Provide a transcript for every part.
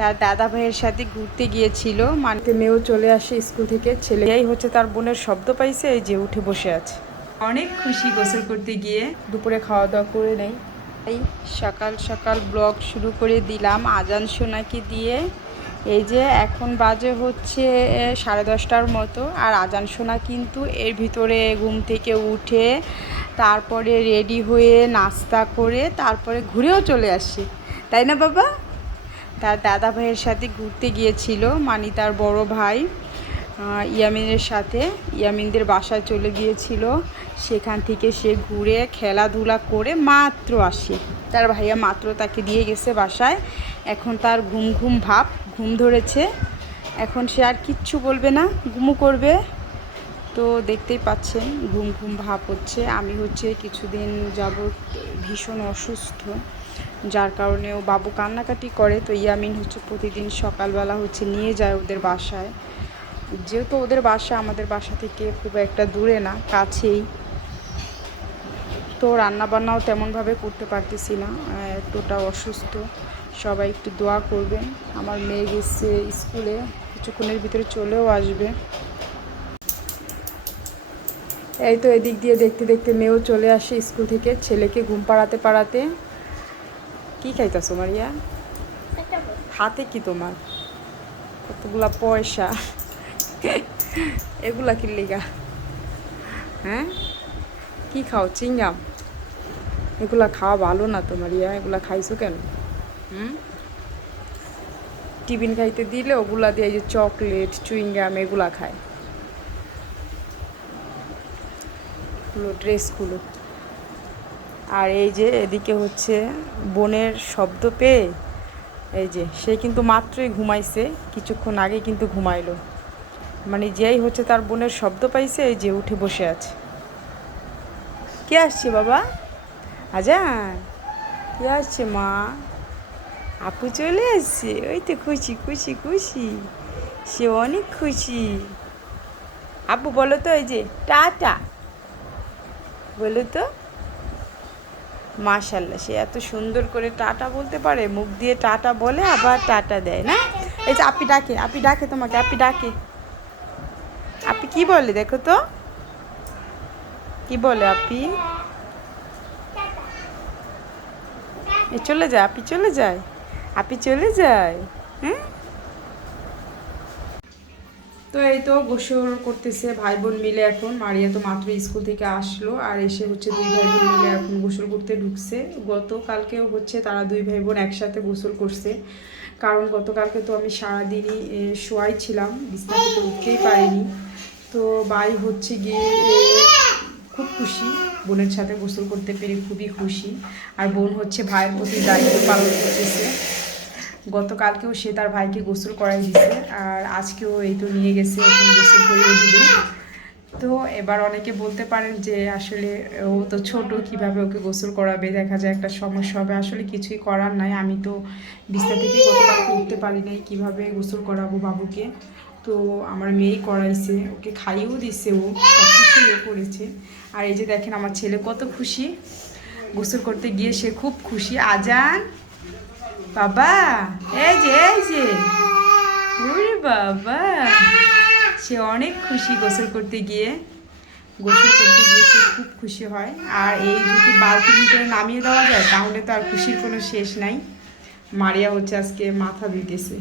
তার দাদা ভাইয়ের সাথে ঘুরতে গিয়েছিল। মানে মেয়েও চলে আসে স্কুল থেকে। ছেলে এই হচ্ছে তার বোনের শব্দ পাইছে, এই যে উঠে বসে আছে। অনেক খুশি গোসল করতে গিয়ে। দুপুরে খাওয়া দাওয়া করে নেই। এই সকাল সকাল ব্লগ শুরু করে দিলাম আজান সোনাকে দিয়ে। এই যে এখন বাজে হচ্ছে সাড়ে দশটার মতো। আর আজান সোনা কিন্তু এর ভিতরে ঘুম থেকে উঠে তারপরে রেডি হয়ে নাস্তা করে তারপরে ঘুরেও চলে আসি। তাই না বাবা? তার দাদা ভাইয়ের সাথে ঘুরতে গিয়েছিল মানে তার বড় ভাই ইয়ামিনের সাথে। ইয়ামিনদের বাসায় চলে গিয়েছিল। সেখান থেকে সে ঘুরে খেলাধুলা করে মাত্র আসে। তার ভাইয়া মাত্র তাকে দিয়ে গেছে বাসায়। এখন তার ঘুম ঘুম ভাব, ঘুম ধরেছে। এখন সে আর কিচ্ছু বলবে না ঘুমু করবে। তো দেখতেই পাচ্ছেন, ঘুম ঘুম ভাব হচ্ছে। আমি হচ্ছে কিছুদিন যাবৎ ভীষণ অসুস্থ। যার কারণে ও বাবু কান্নাকাটি করে। তো ইয়ামিন হচ্ছে প্রতিদিন সকালবেলা হচ্ছে নিয়ে যায় ওদের বাসায়। যেহেতু ওদের বাসা আমাদের বাসা থেকে খুব একটা দূরে না, কাছেই। তো রান্না বান্নাও তেমনভাবে করতে পারতেছি না এতটা অসুস্থ। সবাই একটু দোয়া করবেন। আমার মেয়ে গেছে স্কুলে, কিছুক্ষণের ভিতরে চলেও আসবে। এই তো এদিক দিয়ে দেখতে দেখতে মেয়েও চলে আসে স্কুল থেকে, ছেলেকে ঘুম পাড়াতে পাড়াতে। কি খাইতেছো, মারিয়া? হাতে কি তোমার? কতগুলা পয়সা। এগুলা কি লেগা? হ্যাঁ? কি খাও? চিংগাম এগুলা খাওয়া ভালো না তোমার ইয়া এগুলা খাইছো কেন? হুম? টিফিন খাইতে দিলে ওগুলা দিয়ে যে চকলেট চুইংগাম এগুলা খায়। ড্রেসগুলো আর এই যে এদিকে হচ্ছে বোনের শব্দ পেয়ে, এই যে সে কিন্তু মাত্রই ঘুমাইছে, কিছুক্ষণ আগে কিন্তু ঘুমাইলো। মানে যেই হচ্ছে তার বোনের শব্দ পাইছে, এই যে উঠে বসে আছে। কে আসছে বাবা? আজান। কে আসছে মা? আপু চলে আসছে। ওই তো খুশি খুশি খুশি। সে অনেক খুশি। আপু বলো তো এই যে, টাটা। বলো তো। মাশাল্লাহ সে এত সুন্দর করে টাটা বলতে পারে, মুখ দিয়ে টাটা বলে আবার টাটা দেয়, না? এই যে আপি ডাকে আপি ডাকে তোমাকে, আপি ডাকে। আপি কি বলে দেখো তো? কি বলে আপি? চলে যায়, আপি চলে যায়, আপি চলে যায় হ্যাঁ তো এই তো গোসল করতেছে ভাই বোন মিলে এখন। মারিয়া তো মাত্র স্কুল থেকে আসলো আর এসে হচ্ছে দুই ভাই বোন মিলে এখন গোসল করতে ঢুকছে। গতকালকেও হচ্ছে তারা দুই ভাই বোন একসাথে গোসল করছে। কারণ গতকালকে তো আমি সারাদিনই শোয়াই ছিলাম, বিছনা থেকে উঠতেই পারিনি। তো ভাই হচ্ছে গিয়ে খুব খুশি। বোনের সাথে গোসল করতে পেরে খুবই খুশি। আর বোন হচ্ছে ভাইয়ের প্রতি দায়িত্ব পালন করতেছে। গতকালকেও সে তার ভাইকে গোসল করাই দিছে আর আজকেও এই তো নিয়ে গেছে এখন গোসল করিয়ে দিবে তো এবার অনেকে বলতে পারেন যে আসলে ও তো ছোট, কীভাবে ওকে গোসল করাবে, দেখা যায় একটা সমস্যা হবে। আসলে কিছুই করার নাই, আমি তো বিছনা থেকে গতকালকে উঠতে পারি নাই, কীভাবে গোসল করাবো বাবুকে। তো আমার মেয়েই করাইছে, ওকে খাইয়েও দিছে ও সব কিছুই ও করেছে। আর এই যে দেখেন, আমার ছেলে কত খুশি। গোসল করতে গিয়ে সে খুব খুশি। আজান! বাবা এই যে এই যে। ওরে বাবা সে অনেক খুশি গোসল করতে গিয়ে। গোসল করতে গিয়ে সে খুব খুশি হয়। আর এই যদি বালতির ভিতরে নামিয়ে দেওয়া যায় তাহলে তো আর খুশির কোনো শেষ নাই। মারিয়া হচ্ছে আজকে মাথা ধুইতেছে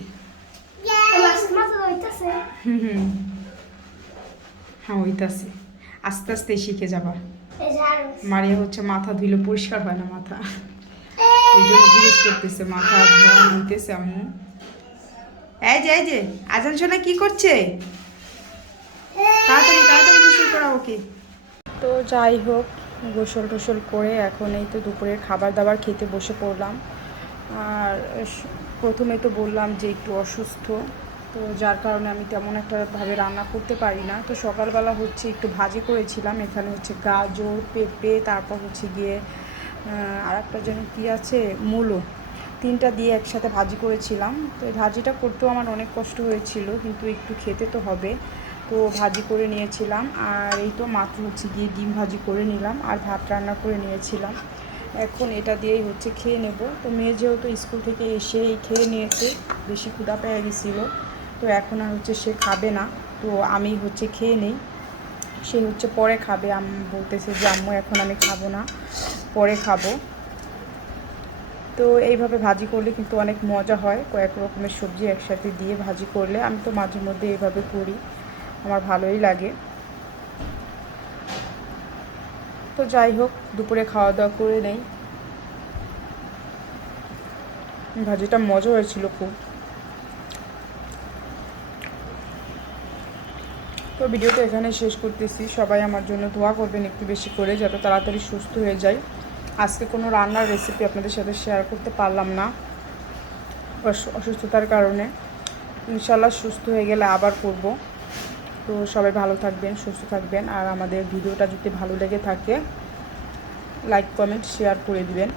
হুম হুম। হ্যাঁ ওইতাছে আস্তে আস্তে শিখে যাবা। মারিয়া হচ্ছে মাথা ধুইলে পরিষ্কার হয় না মাথা। জিজ্ঞেস করতেছে মাথা ধোয়া নিতেছে আম্মু? এই যে এই যে, আজান সোনা কি করছে? তাড়াতাড়ি তাড়াতাড়ি গোসল করা ওকে। তো যাই হোক, গোসল টোসল করে এখন এই তো দুপুরে খাবার দাবার খেতে বসে পড়লাম। আর প্রথমে তো বললাম যে একটু অসুস্থ, তো যার কারণে আমি তেমন একটা ভাবে রান্না করতে পারি না। তো সকালবেলা হচ্ছে একটু ভাজি করেছিলাম, এখানে হচ্ছে গাজর, পেঁপে, তারপর হচ্ছে গিয়ে আর একটা যেন কী আছে? মূলো। তিনটা দিয়ে একসাথে ভাজি করেছিলাম। তো এই ভাজিটা করতেও আমার অনেক কষ্ট হয়েছিল, কিন্তু একটু খেতে তো হবে। তো ভাজি করে নিয়েছিলাম। আর এই তো মাত্র হচ্ছে গিয়ে ডিম ভাজি করে নিলাম আর ভাত রান্না করে নিয়েছিলাম। এখন এটা দিয়েই হচ্ছে খেয়ে নেব। তো মেয়ে যেহেতু স্কুল থেকে এসে এই খেয়ে নিয়েছে, বেশি ক্ষুধা পেয়ে গেছিল। তো এখন আর হচ্ছে সে খাবে না। তো আমি হচ্ছে খেয়ে নেই। সে হচ্ছে পরে খাবে, আম বলতেছে যে আম্মু, এখন আমি খাব না। পরে খাব। তো এইভাবে ভাজি করলে কিন্তু অনেক মজা হয়। কয়েক রকমের সবজি একসাথে দিয়ে ভাজি করলে আমি তো মাঝে মধ্যে এইভাবে করি। আমার ভালোই লাগে। তো যাই হোক, দুপুরে খাওয়া দাওয়া করে নেই। ভাজিটা মজা হয়েছিল খুব। তো ভিডিওটা এখানে শেষ করতেছি। সবাই আমার জন্য দোয়া করবেন একটু বেশি করে, যাতে তাড়াতাড়ি সুস্থ হয়ে যায়। আজকে কোনো রান্নার রেসিপি আপনাদের সাথে শেয়ার করতে পারলাম না। অসুস্থতার কারণে। ইনশাল্লাহ সুস্থ হয়ে গেলে আবার করব। তো সবাই ভালো থাকবেন, সুস্থ থাকবেন। আর আমাদের ভিডিওটা যদি ভালো লেগে থাকে লাইক কমেন্ট শেয়ার করে দিবেন।